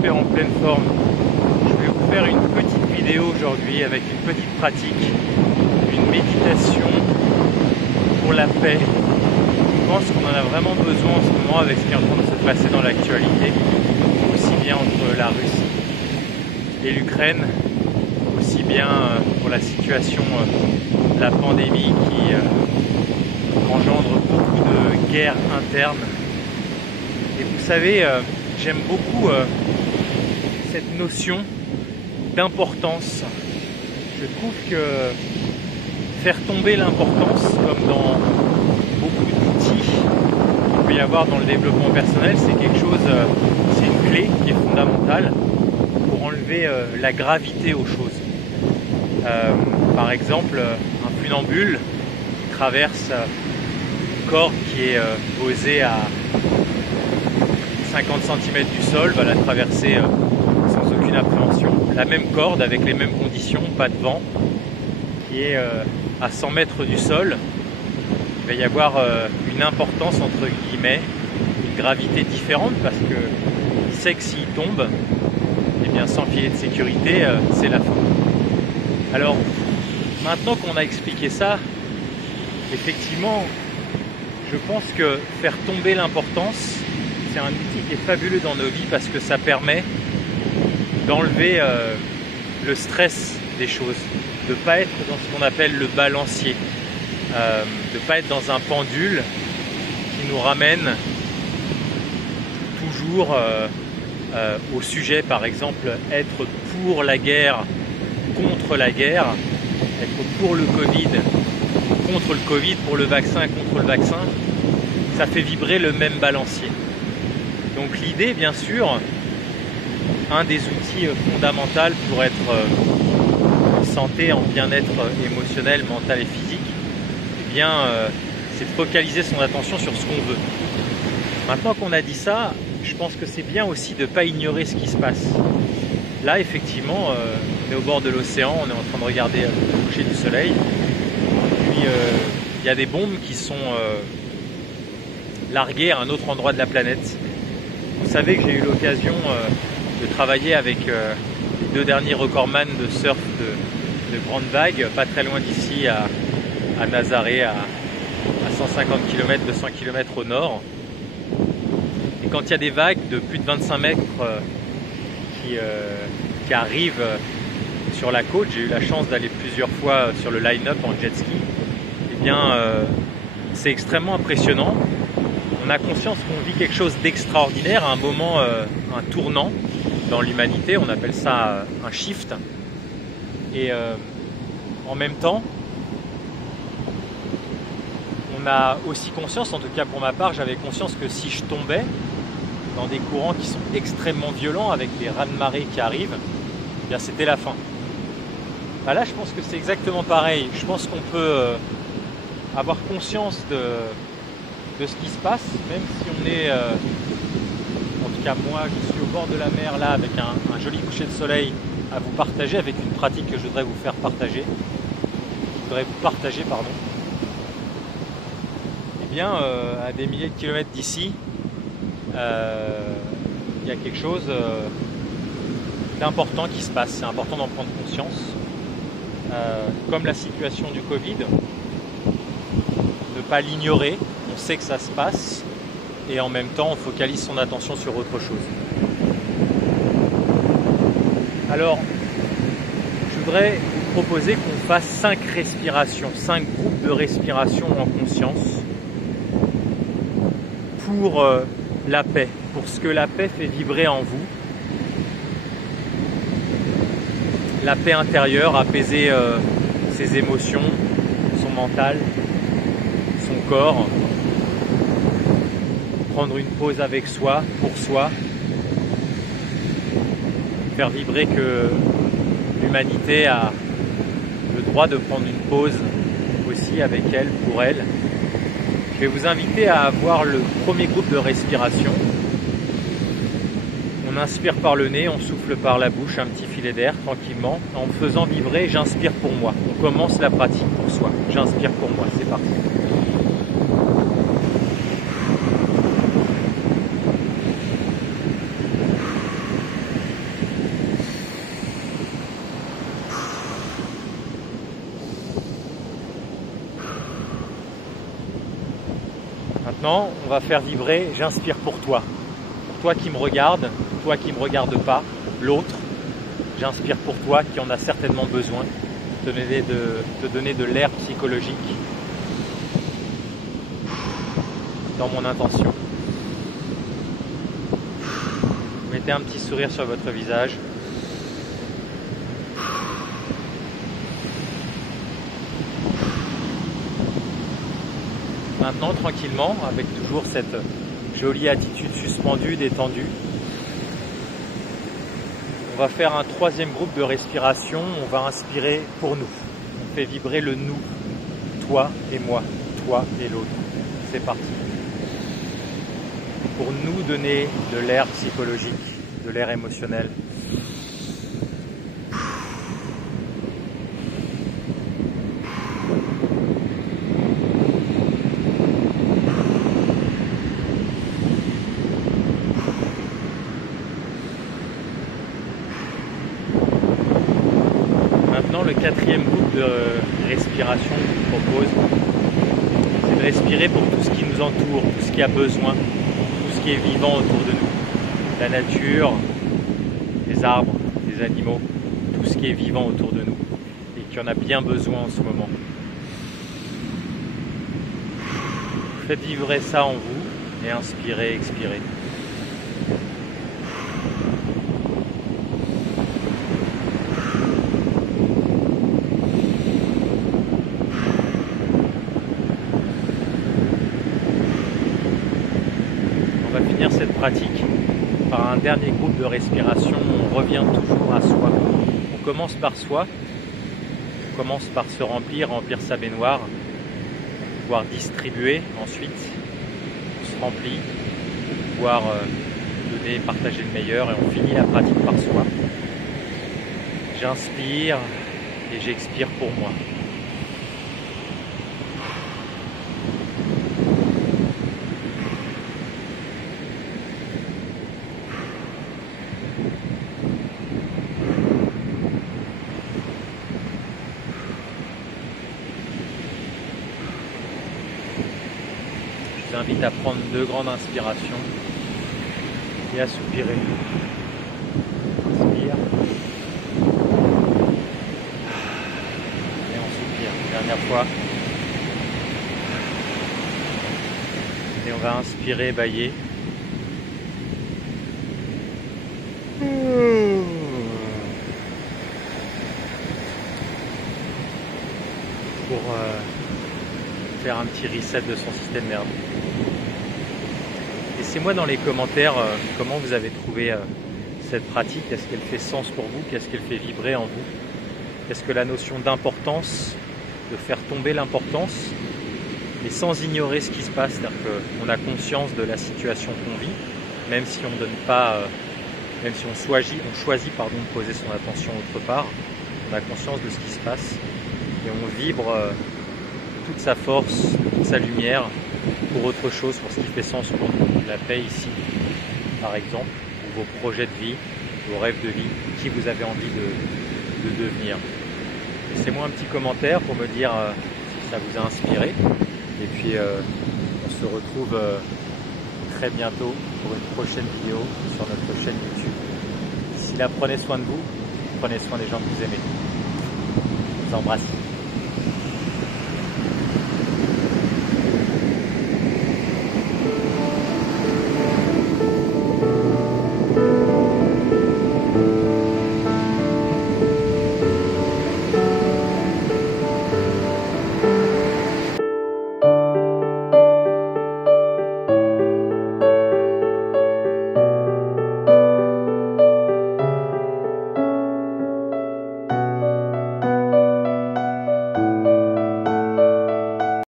j'espère en pleine forme. Je vais vous faire une petite vidéo aujourd'hui avec une petite pratique, une méditation pour la paix. Je pense qu'on en a vraiment besoin en ce moment avec ce qui est en train de se passer dans l'actualité, aussi bien entre la Russie et l'Ukraine, aussi bien pour la situation de la pandémie qui engendre beaucoup de guerres internes. Et vous savez, j'aime beaucoup cette notion d'importance. Je trouve que faire tomber l'importance, comme dans beaucoup d'outils qu'il peut y avoir dans le développement personnel, c'est quelque chose, c'est une clé qui est fondamentale pour enlever la gravité aux choses. Par exemple, un funambule qui traverse une corde qui est posée à 50 cm du sol, va la traverser sans aucune appréhension. La même corde avec les mêmes conditions, pas de vent, qui est à 100 mètres du sol. Il va y avoir une importance entre guillemets, une gravité différente parce qu'il sait que s'il tombe, eh bien sans filet de sécurité, c'est la fin. Alors, maintenant qu'on a expliqué ça, effectivement, je pense que faire tomber l'importance, c'est un outil qui est fabuleux dans nos vies parce que ça permet d'enlever le stress des choses, de ne pas être dans ce qu'on appelle le balancier, de ne pas être dans un pendule qui nous ramène toujours au sujet, par exemple, être pour la guerre, contre la guerre, être pour le Covid, contre le Covid, pour le vaccin, contre le vaccin, ça fait vibrer le même balancier. Donc l'idée, bien sûr, un des outils fondamentaux pour être en santé, en bien-être émotionnel, mental et physique, eh bien, c'est de focaliser son attention sur ce qu'on veut. Maintenant qu'on a dit ça, je pense que c'est bien aussi de ne pas ignorer ce qui se passe. Là, effectivement, on est au bord de l'océan, on est en train de regarder le coucher du soleil. Puis, il y a des bombes qui sont larguées à un autre endroit de la planète. Vous savez que j'ai eu l'occasion de travailler avec les deux derniers recordman de surf de grandes vagues, pas très loin d'ici, à Nazaré, à 150 km, 200 km au nord. Et quand il y a des vagues de plus de 25 mètres qui arrivent sur la côte, j'ai eu la chance d'aller plusieurs fois sur le line-up en jet ski, eh bien c'est extrêmement impressionnant. On a conscience qu'on vit quelque chose d'extraordinaire, un moment, un tournant dans l'humanité, on appelle ça un shift. Et en même temps, on a aussi conscience, en tout cas pour ma part, j'avais conscience que si je tombais dans des courants qui sont extrêmement violents, avec les raz-de-marée qui arrivent, eh bien c'était la fin. Bah là, je pense que c'est exactement pareil. Je pense qu'on peut avoir conscience de ce qui se passe, même si on est, en tout cas moi, je suis au bord de la mer là, avec un joli coucher de soleil à vous partager, avec une pratique que je voudrais vous faire partager. Je voudrais vous partager, pardon. Eh bien, à des milliers de kilomètres d'ici, il y a quelque chose d'important qui se passe. C'est important d'en prendre conscience. Comme la situation du Covid, ne pas l'ignorer. On sait que ça se passe et en même temps on focalise son attention sur autre chose. Alors, je voudrais vous proposer qu'on fasse 5 respirations, 5 groupes de respiration en conscience pour la paix, pour ce que la paix fait vibrer en vous. La paix intérieure, apaiser ses émotions, son mental, son corps, prendre une pause avec soi, pour soi, faire vibrer que l'humanité a le droit de prendre une pause aussi avec elle, pour elle. Je vais vous inviter à avoir le premier groupe de respiration. On inspire par le nez, on souffle par la bouche, un petit filet d'air tranquillement. En me faisant vibrer, j'inspire pour moi. On commence la pratique pour soi. J'inspire pour moi, c'est parti. Maintenant, on va faire vibrer « J'inspire pour toi ». Pour toi qui me regarde, toi qui ne me regarde pas, l'autre. J'inspire pour toi qui en a certainement besoin. Te donner de l'air psychologique dans mon intention. Mettez un petit sourire sur votre visage. Maintenant, tranquillement, avec toujours cette jolie attitude suspendue, détendue, on va faire un troisième groupe de respiration. On va inspirer pour nous. On fait vibrer le nous, toi et moi, toi et l'autre. C'est parti. Pour nous donner de l'air psychologique, de l'air émotionnel. Maintenant, le quatrième groupe de respiration que je vous propose, c'est de respirer pour tout ce qui nous entoure, tout ce qui a besoin, tout ce qui est vivant autour de nous. La nature, les arbres, les animaux, tout ce qui est vivant autour de nous et qui en a bien besoin en ce moment. Faites vibrer ça en vous et inspirez, expirez. On va finir cette pratique par un dernier groupe de respiration. On revient toujours à soi. On commence par soi. On commence par se remplir sa baignoire, pouvoir distribuer ensuite. On se remplit, pouvoir donner, partager le meilleur et on finit la pratique par soi. J'inspire et j'expire pour moi. Je vous invite à prendre 2 grandes inspirations et à soupirer. Inspire. Et on soupire. Dernière fois. Et on va inspirer, bâiller. Pour faire un petit reset de son système nerveux. Laissez-moi dans les commentaires comment vous avez trouvé cette pratique. Est-ce qu'elle fait sens pour vous? Qu'est-ce qu'elle fait vibrer en vous? Est-ce que la notion d'importance, de faire tomber l'importance, mais sans ignorer ce qui se passe, c'est-à-dire qu'on a conscience de la situation qu'on vit, même si on donne pas, même si on choisit de poser son attention autre part, on a conscience de ce qui se passe et on vibre toute sa force, toute sa lumière pour autre chose, pour ce qui fait sens pour nous. La paix ici, par exemple, ou vos projets de vie, vos rêves de vie, qui vous avez envie de devenir. Laissez-moi un petit commentaire pour me dire si ça vous a inspiré. Et puis on se retrouve très bientôt pour une prochaine vidéo sur notre chaîne YouTube. D'ici là, prenez soin de vous, prenez soin des gens que vous aimez. Je vous embrasse.